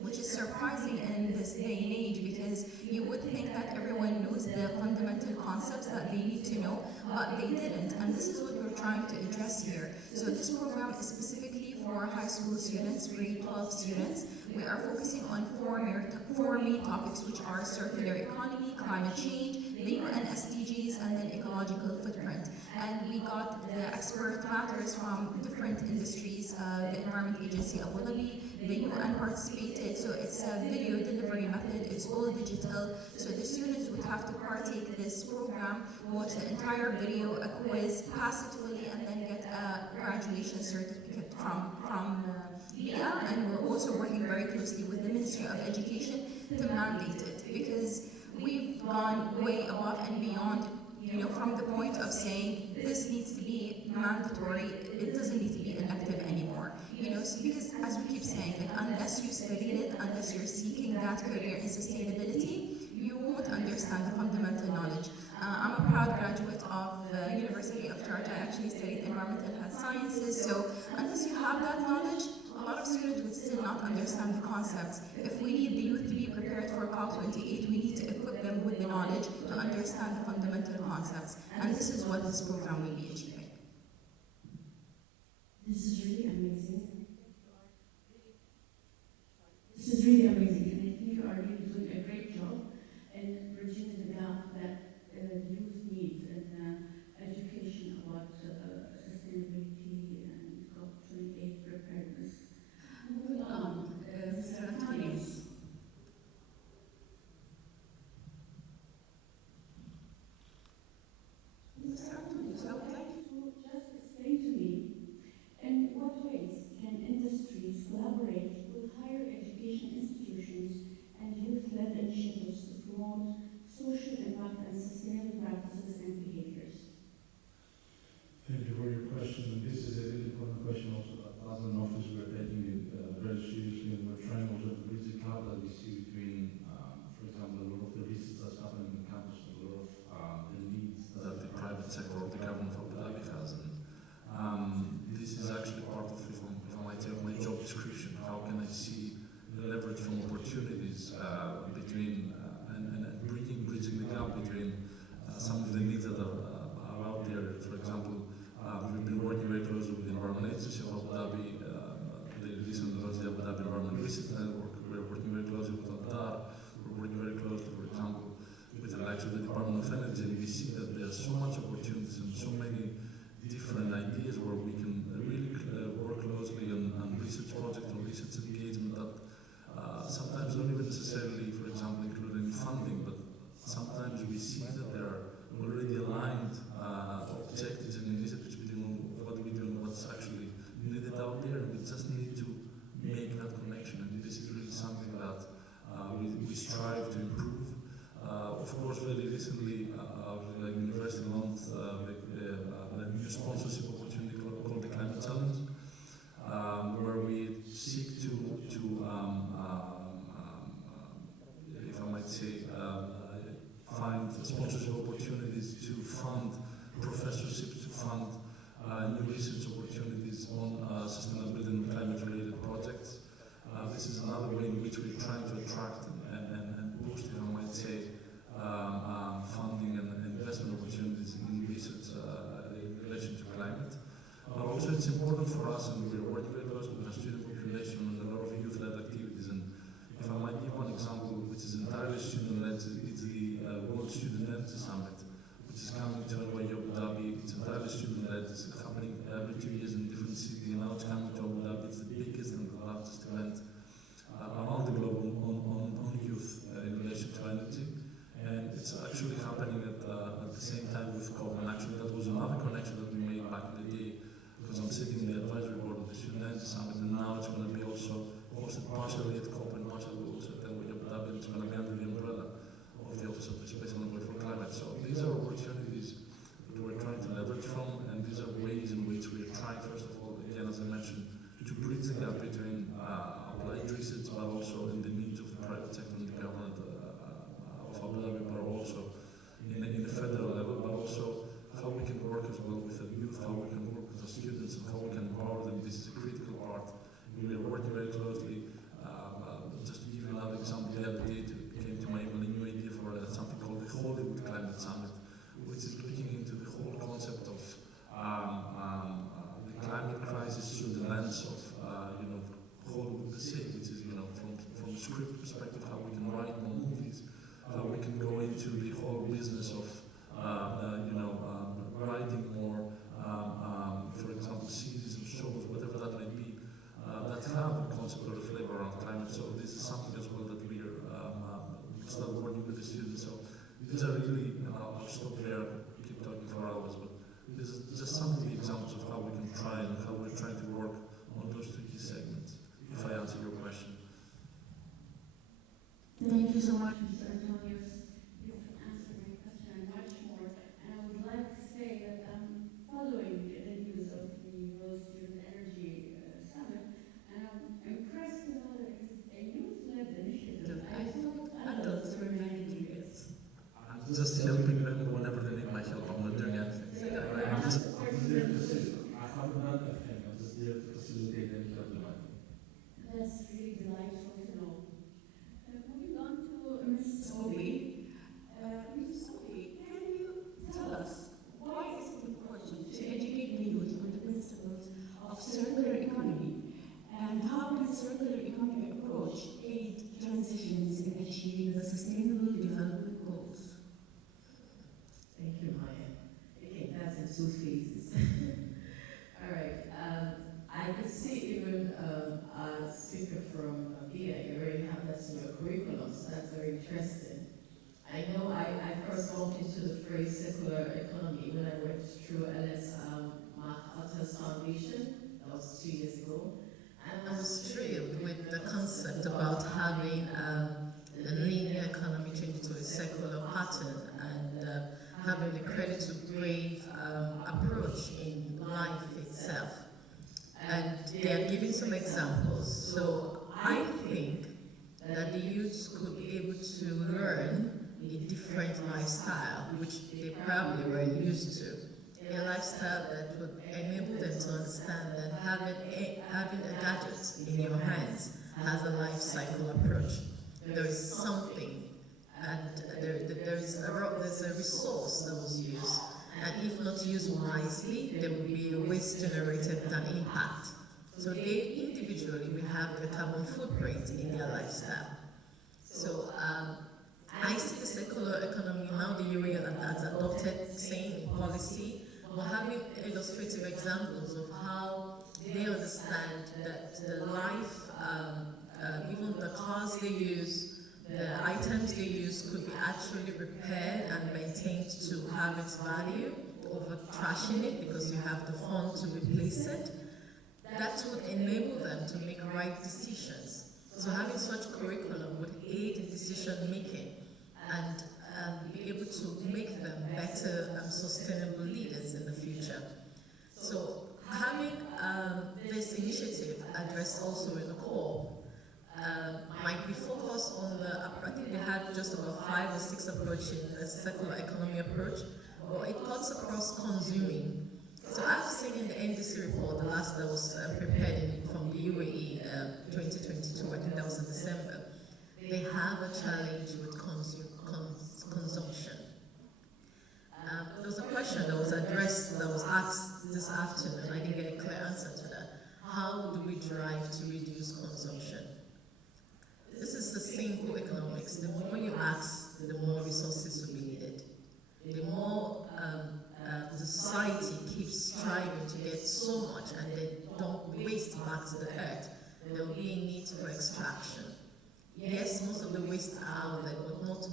which is surprising in this day and age, because you would think that everyone knows the fundamental concepts that they need to know, but they didn't. And this is what we're trying to address here. So this program is specifically for high school students, grade 12 students. We are focusing on four main topics, which are circular economy, climate change, the UN SDGs, and then ecological footprint. And we got the expert matters from different industries, the Environment Agency Abu Dhabi, the UN participated, so it's a video delivery method, it's all digital, so the students would have to partake this program, watch the entire video, a quiz, pass it fully, and then get a graduation certificate from BIA, and we're also working very closely with the Ministry of Education to mandate it, because we've gone way above and beyond, from the point of saying this needs to be mandatory, it doesn't need to be elective anymore. Because as we keep saying, like, unless you studied it, unless you're seeking that career in sustainability, you won't understand the fundamental knowledge. I'm a proud graduate of the University of Georgia. I actually studied environmental health sciences, so unless you have that knowledge, a lot of students would still not understand the concepts. If we need the youth to be prepared for COP28, we need to equip them with the knowledge to understand the fundamental concepts. And this is what this program will be achieving. This is really amazing. This is really amazing, and I think you are really doing a great job in bridging the gap that youth needs in education about sustainability and COP28 preparedness. Moving on, Mr. Antonius. Mr. Antonius, I would like you to just explain to me in what ways can research opportunities on sustainability and climate-related projects. This is another way in which we're trying to attract and boost, if I might say, funding and investment opportunities in research in relation to climate. But also it's important for us, and we're working very close with the student population and a lot of youth-led activities. And if I might give one example, which is entirely student-led, it's the World Student Energy Summit, which is coming to Abu Dhabi. It's entirely student-led. It's happening every 2 years in different cities. Now it's coming to Abu Dhabi. It's the biggest and the largest event around the globe on youth in relation to energy. And it's actually happening at the same time with COP. And actually that was another connection that we made back in the day, because I'm sitting in the advisory board of the Student Energy Summit, and now it's going to be also hosted partially at COP and partially also at Abu Dhabi. It's going to be under the umbrella of the Office of the Space Envoy for Climate. So these are opportunities that we're trying to leverage from, and these are ways in which we're trying, first of all, again, as I mentioned, to bridge the gap between applied research, but also in the needs of the private sector and the government of Abu Dhabi, but also in the federal level, but also how we can work as well with the youth, how we can work with the students, and how we can empower them. This is a critical part. We are working very closely. Just to give you another example, the other day came to my mind a new idea for something called the Hollywood Climate Summit, which is looking into the whole concept of the climate crisis through the lens of Hollywood per se, which is from a script perspective, how we can write more movies, how we can go into the whole business of writing more, for example, series and shows, whatever that may be, that have a concept or a flavor around climate. So this is something as well that we are start working with the students. So these are really, and I'll stop there, keep talking for hours, but this is just some of the examples of how we can try and how we're trying to work on those two key segments, if I answer your question. Thank you so much, Mr. Antonius. You've answered my question and much more. And I would like to say that I'm following the news of the World Student Energy Summit, and I'm impressed to know that it's a youth-led initiative. I thought adults were managing it. I'm just helping them whenever they need my help. I'm not doing anything. I'm I'm just I have none of him. I'm just there to facilitate and help them out. That's really delightful to know. Moving on to Ms. Obi. Ms. Obi, can you tell us why is it important to educate the youth on the principles of circular economy, and how can circular economy approach aid transitions in achieving the sustainable development goals? Thank you, Maya. Okay, that's in two phases. All right. I could see even a speaker from VIA, you already have that in your curriculum, so that's very interesting. I know I first bumped into the phrase circular economy when I went through LS Mark Otter's foundation. That was 2 years ago. And I was thrilled with the concept about having the linear economy change to a circular pattern and having the credit to grave approach in life itself. And they are giving some examples. So I think that the youths could be able to learn a different lifestyle, which they probably weren't used to. A lifestyle that would enable them to understand that having a gadget in your hands has a life cycle approach. There is something, and there's a resource that was used, and if not used wisely, there will be a waste generated with an impact. So they individually will have a carbon footprint in their lifestyle. So I see the circular economy now, the UAE has adopted same policy, but having illustrative examples of how they understand that the life, even the cars they use, the items they use could be actually repaired and maintained to have its value over trashing it because you have the fund to replace it. That would enable them to make right decisions. So having such curriculum would aid in decision making and be able to make them better and sustainable leaders in the future. So having this initiative addressed also in the core might be focused on I think they have just about 5 or 6 approaches, the circular economy approach, but it cuts across consuming. So I've seen in the ND sustainability report, the last that was prepared from the UAE 2022, I think that was in December, they have a challenge with consumption. There was a question that was addressed, that was asked this afternoon. I didn't get a clear answer to that. How do we drive to reduce consumption? This is the simple economics. The more you ask, the more resources will be needed. The more the society keeps striving to get so much and they don't waste back to the earth, there will be a need for extraction. Yes, most of the waste are out there, but not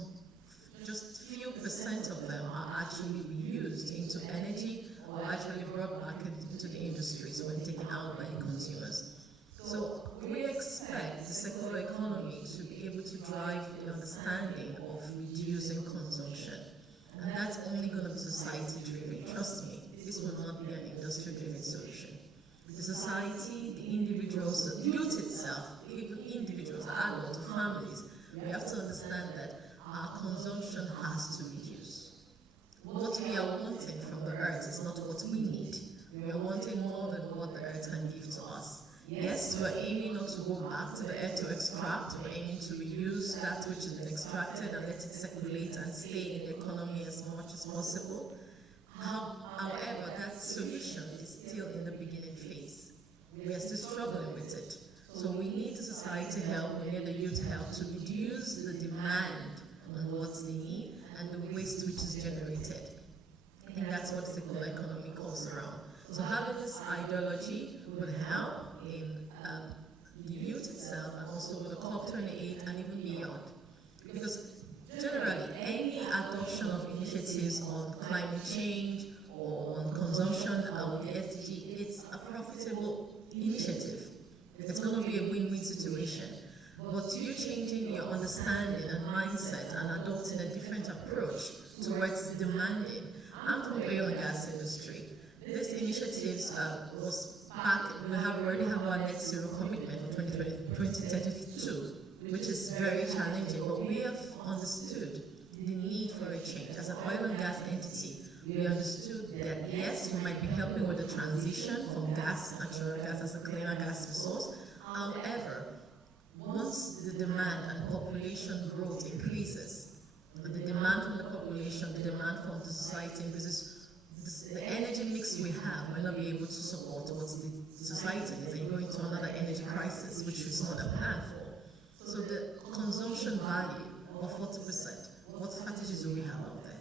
just few percent of them are actually reused into energy or actually brought back into the industries when taken out by the consumers. So we expect the circular economy to be able to drive the understanding of reducing consumption. And that's only going to be society-driven, trust me. This will not be an industry-driven solution. The society, the individuals, the youth itself, even individuals, adults, families, we have to understand that our consumption has to reduce. What we are wanting from the earth is not what we need. We are wanting more than what the earth can give to us. Yes, we're aiming not to go back to the earth to extract, we're aiming to reuse that which has been extracted and let it circulate and stay in the economy as much as possible. However, that solution is still in the beginning phase. We are still struggling with it. So we need the society help, we need the youth help to reduce the demand on what they need and the waste which is generated. I think that's what circular economy calls around. So having this ideology would help in the youth itself and also with the COP28 and even beyond. Because generally, any adoption of initiatives on climate change or on consumption or the SDG, it's a profitable initiative. It's going to be a win-win situation. But you changing your understanding and mindset and adopting a different approach towards demanding. I'm from the oil and gas industry. These initiatives was back, we already have our net zero commitment for 2032, which is very challenging, but we have understood the need for a change. As an oil and gas entity, we understood that yes, we might be helping with the transition from gas, natural gas as a cleaner gas resource. However, once the demand and population growth increases, the demand from the population, the demand from the society increases, the energy mix we have might not be able to support what the society is, and you go into another energy crisis, which is not a plan for. So the consumption value of 40%, what strategies do we have out there?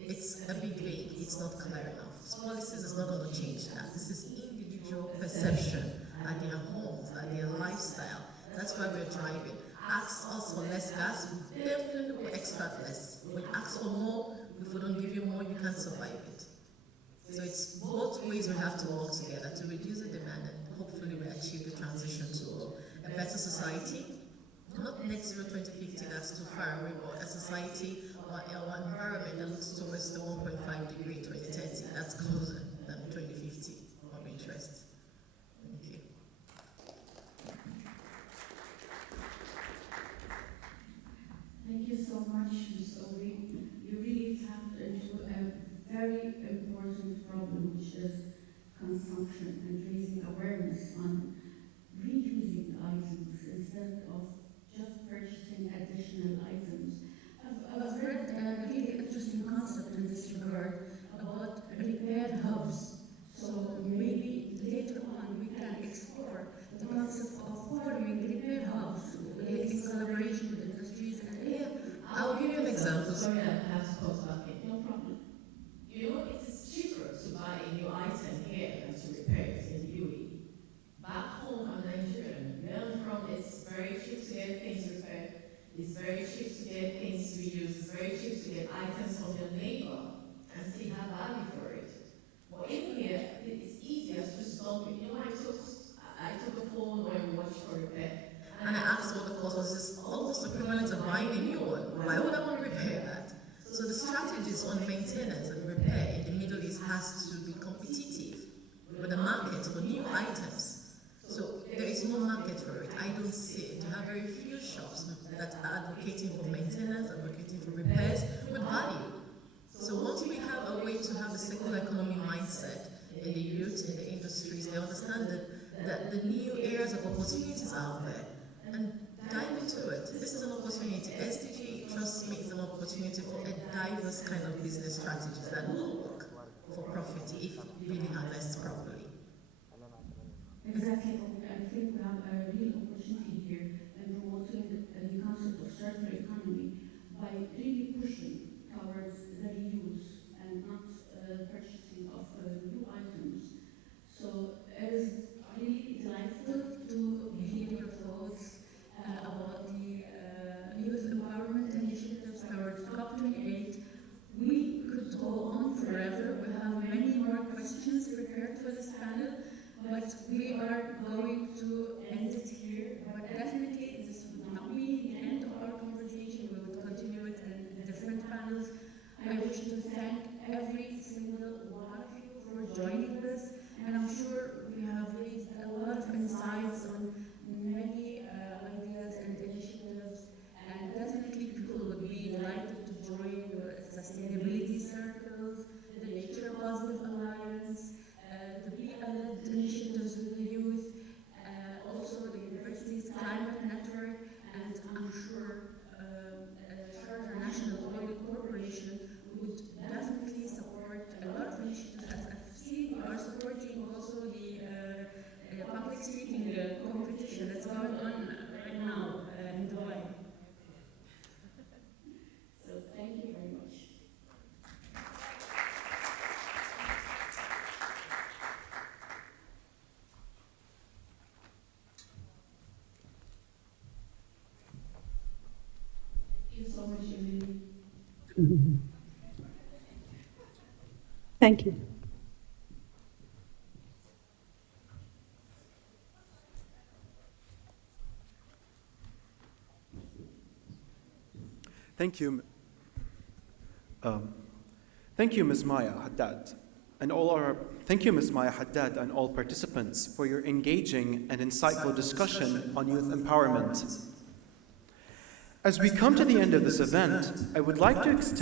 It's a big vague, it's not clear enough. Policies is not going to change that. This is individual perception at their homes, at their lifestyle. That's why we're driving. Ask us for less gas, we definitely will extract less. When you ask for more, if we don't give you more, you can't survive it. So it's both ways we have to work together to reduce the demand and hopefully we achieve the transition to a better society. Not net zero 2050, that's too far away, but a society or an environment that looks towards the 1.5 degree 2030, that's closer than 2050 of interest. Thank you. Thank you so much, Ms. Obi. You really tapped into a very important problem, which is consumption and raising awareness on reusing items instead of just purchasing additional items. I've read a really interesting concept in this regard about repaired hubs. So maybe later on we can explore the concept of forming repaired hubs in collaboration with industries and I'll give you an example. Sorry, I have to pause back in. no problem. You know, it is cheaper to buy a new item here than to repair it in the UAE. Back home, I'm Nigerian. Where I'm from, it's very cheap to get things repaired. It's very cheap to get things reused. It's very cheap to get items from your neighbor and still have value for it. But in here, it's easier to just dump it. You know, I took a phone or a watch for repair. And I asked what the cost was. It's almost equivalent to buying a new one. Why would I want to repair that? So the strategies on maintenance and repair in the Middle East has to be competitive with the market for new items. So there is no market for it. I don't see it. You have very few shops that are advocating for maintenance, advocating for repairs with value. So once we have a way to have a circular economy mindset in the youth, in the understand the new areas of opportunities out there and dive into it. This is an opportunity. SDG, trust me, is an opportunity for a diverse kind of business strategies that will work for profit if really harnessed properly. Exactly. I think we have a real opportunity here in promoting the concept of circular economy by really pushing towards the reuse and not purchasing of new items. So it is really delightful to hear your thoughts about the youth empowerment initiatives towards COP28. We could go on forever. We have many more questions prepared for this panel, but we are going to end it here. But definitely, this would not be the end of our conversation. We would continue it in different panels. I wish to thank every single one of you for joining us, and I'm sure we have raised a lot of insights on many ideas and initiatives, and definitely people would be delighted to join the sustainability circles, the Nature Positive Alliance, the BIA-led initiatives with the youth, also the university's climate network, and I'm sure Sharjah National Oil Corporation would definitely support a lot of initiatives. As I've seen, we are supporting also the public speaking competition that's going on right now in Dubai. So thank you very much. Thank you so much, Emily. Thank you. Thank you, Ms. Maya Haddad, thank you, Ms. Maya Haddad, and all participants for your engaging and insightful discussion on youth empowerment. As we come to the end of this event, I would like to extend